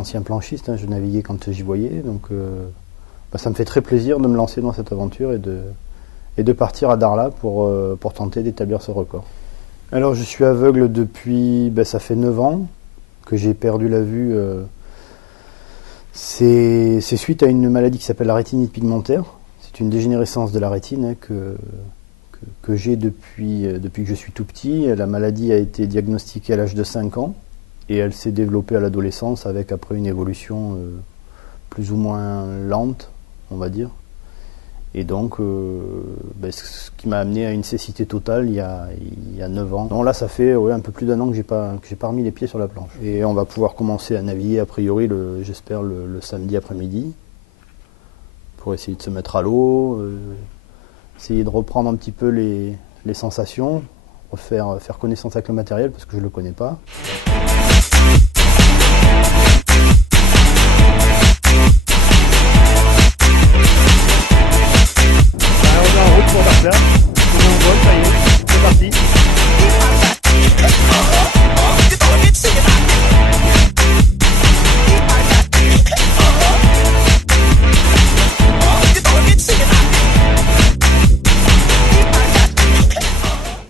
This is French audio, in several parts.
ancien planchiste, hein, je naviguais quand j'y voyais, donc ça me fait très plaisir de me lancer dans cette aventure et de partir à Darla pour tenter d'établir ce record. Alors je suis aveugle depuis, ça fait 9 ans que j'ai perdu la vue. C'est suite à une maladie qui s'appelle la rétinite pigmentaire. C'est une dégénérescence de la rétine, hein, que j'ai depuis que je suis tout petit. La maladie a été diagnostiquée à l'âge de 5 ans et elle s'est développée à l'adolescence avec après une évolution plus ou moins lente, on va dire. Et donc, ce qui m'a amené à une cécité totale il y a 9 ans. Donc là, ça fait un peu plus d'1 an que j'ai pas remis les pieds sur la planche. Et on va pouvoir commencer à naviguer, a priori, j'espère, le samedi après-midi, pour essayer de se mettre à l'eau, essayer de reprendre un petit peu les sensations, faire connaissance avec le matériel, parce que je ne le connais pas. Pour Darla, on est en vol, ça y est, c'est parti.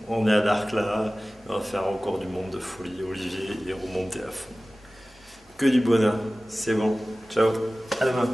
On est à Darla, on va faire encore du monde de folie, Olivier, et remonter à fond. Que du bonheur, c'est bon, ciao, à demain.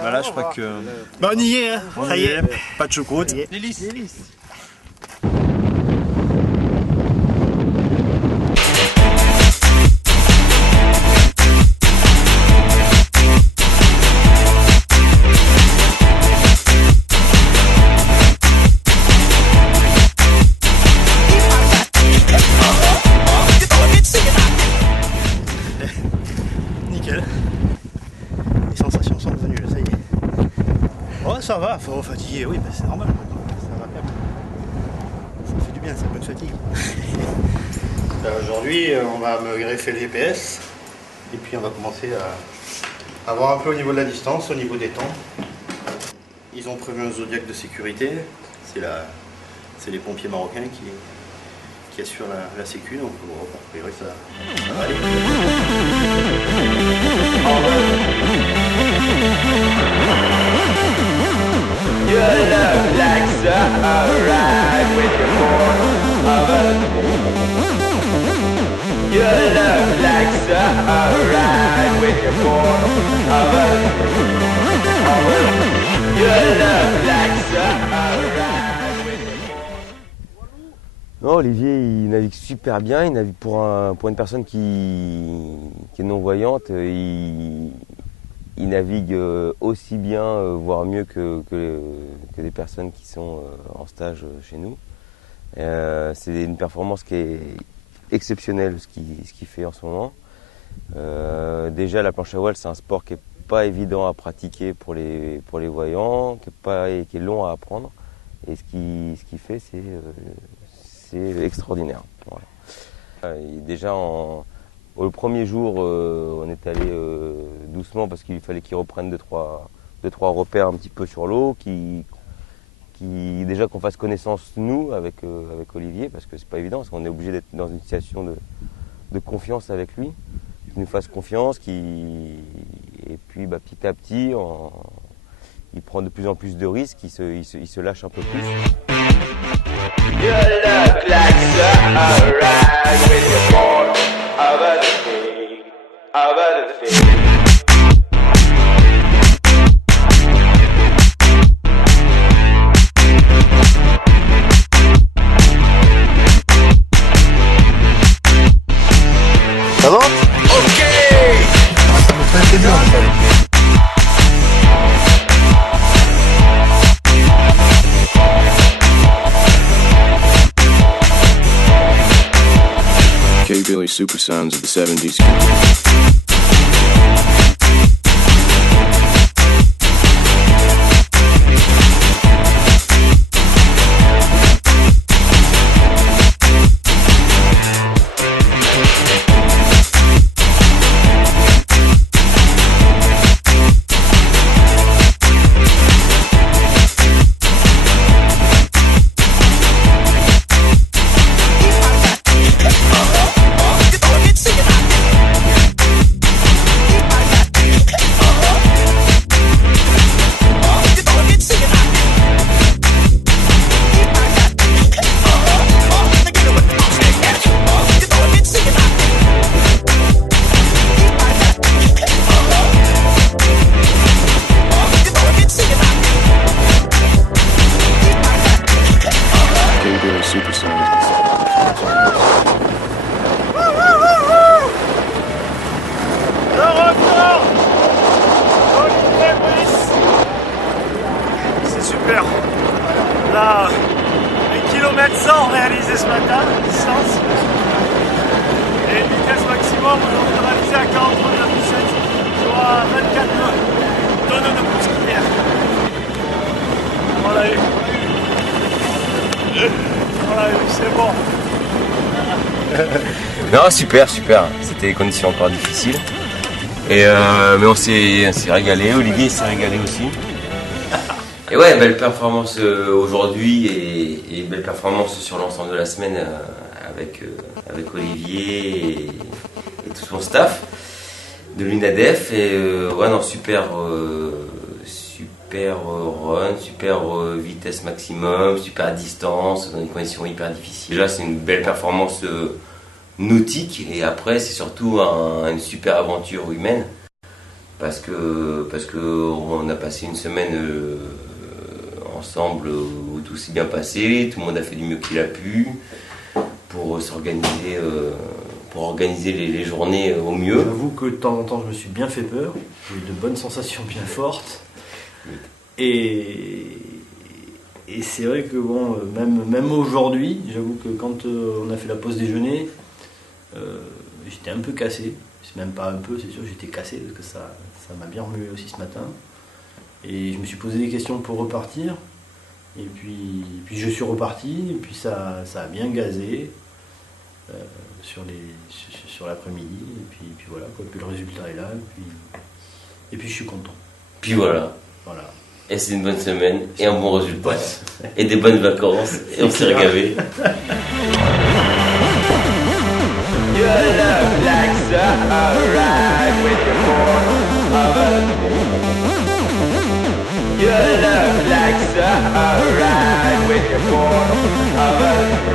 Voilà, je crois que... on y est, hein. Ça y est. Pas de choucroute. L'hélice. Nickel. Les sensations sont revenues là, ça y est. Oh, ça va, faut fatiguer, oui, c'est normal. Ça va bien. Ça fait du bien, ça peut te fatiguer. Aujourd'hui, on va me greffer le GPS et puis on va commencer à voir un peu au niveau de la distance, au niveau des temps. Ils ont prévu un zodiac de sécurité. C'est les pompiers marocains qui assurent la sécu, donc a priori ça va aller. You look like sunrise with your board. You look like sunrise with your board. You look like sunrise with your board. Non, Olivier, il navigue super bien. Il navigue pour une personne qui est non-voyante. Il navigue aussi bien, voire mieux que des personnes qui sont en stage chez nous. C'est une performance qui est exceptionnelle, ce qu'il fait en ce moment. Déjà, la planche à voile, c'est un sport qui n'est pas évident à pratiquer pour les voyants, qui est long à apprendre. Et ce qu'il fait, c'est extraordinaire. Voilà. Déjà, le premier jour, on est allé doucement parce qu'il fallait qu'il reprenne deux, trois repères un petit peu sur l'eau, déjà qu'on fasse connaissance nous avec Olivier, parce que c'est pas évident, parce qu'on est obligé d'être dans une situation de confiance avec lui, qu'il nous fasse confiance, et puis petit à petit, il prend de plus en plus de risques, il se lâche un peu plus. You look like sunrise with your board over the sea, over the sea. Ça va? Ok. Ça me fait très bien, ça. hillbilly super sounds of the 70s. C'est super. Là, 1 km 100 réalisé ce matin, distance. Et une vitesse maximum aujourd'hui réalisée à 43,7, soit 24 tonnes de pouces clair. Voilà, c'est bon. Non, super. C'était des conditions encore difficiles. Mais on s'est régalé, Olivier s'est régalé aussi. Et ouais, belle performance aujourd'hui et belle performance sur l'ensemble de la semaine avec Olivier et tout son staff de l'UNADEF. Et ouais, non, super run, super vitesse maximum, super distance dans des conditions hyper difficiles. Déjà, c'est une belle performance nautique et après, c'est surtout une super aventure humaine parce que on a passé une semaine ensemble où tout s'est bien passé, tout le monde a fait du mieux qu'il a pu pour s'organiser, pour organiser les journées au mieux. J'avoue que de temps en temps je me suis bien fait peur, j'ai eu de bonnes sensations bien fortes et c'est vrai que bon, même aujourd'hui, j'avoue que quand on a fait la pause déjeuner, j'étais un peu cassé, c'est même pas un peu, c'est sûr j'étais cassé parce que ça m'a bien remué aussi ce matin. Et je me suis posé des questions pour repartir. Et puis je suis reparti. Et puis ça a bien gazé sur l'après-midi. Et puis voilà, quoi. Puis le résultat est là. Et puis je suis content. Puis voilà. Et c'est une bonne semaine et un bon résultat. Et des bonnes vacances. Et on s'est régalé. You look like Sahara with your form of a You look like Sahara with your form of a